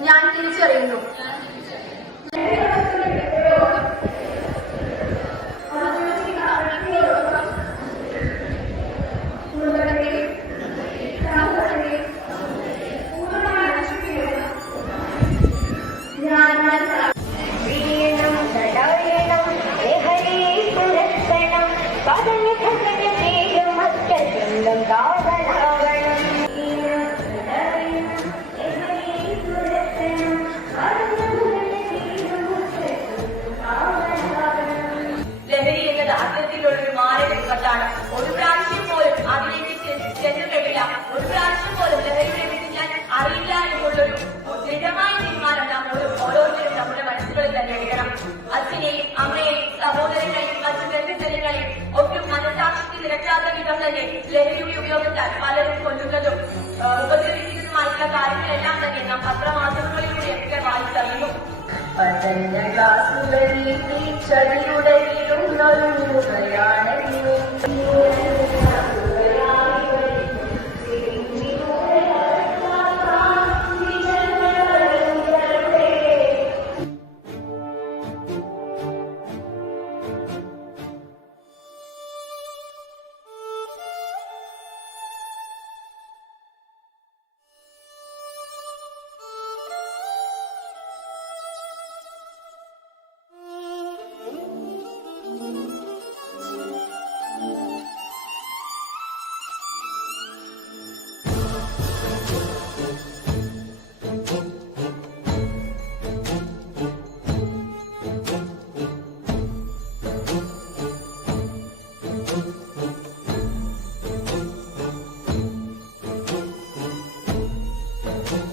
ഞാൻ തിരിച്ചറിയുന്നു. ലഹരി എന്നത് അത്തരത്തിലുള്ളൊരു മാനവികത്താണ്. ഒരു പ്രാവശ്യം പോലും അതിലേക്ക് ചെന്നു കഴിയില്ല. ഒരു പ്രാവശ്യം പോലും ലഹരിയെ പറ്റി ഞാൻ അറിയില്ല എന്നുള്ളൊരു ദൃഢമായ തീരുമാനം നാം ഓരോരുത്തരും നമ്മുടെ മനസ്സുകളിൽ തന്നെ എടുക്കണം. അച്ഛനെയും അമ്മയെയും സഹോദരങ്ങളെയും മറ്റു ബന്ധുജനങ്ങളെയും ഒട്ടും മനസാക്ഷിക്ക് നിരക്കാത്ത വിധം തന്നെ ലഹരിയുടെ ഉപയോഗത്താൽ പലരും കൊല്ലുന്നതും ഉപദ്രവിക്കുന്നതുമായിട്ടുള്ള കാര്യങ്ങളെല്ലാം തന്നെ നാം പത്രമാധ്യമങ്ങളിലൂടെയൊക്കെ വായിച്ചറിയുന്നു. പതഞ്ഞ ഗ്ലാസുകളിൽ ചതിയുടെ ഇരുന്നൊരു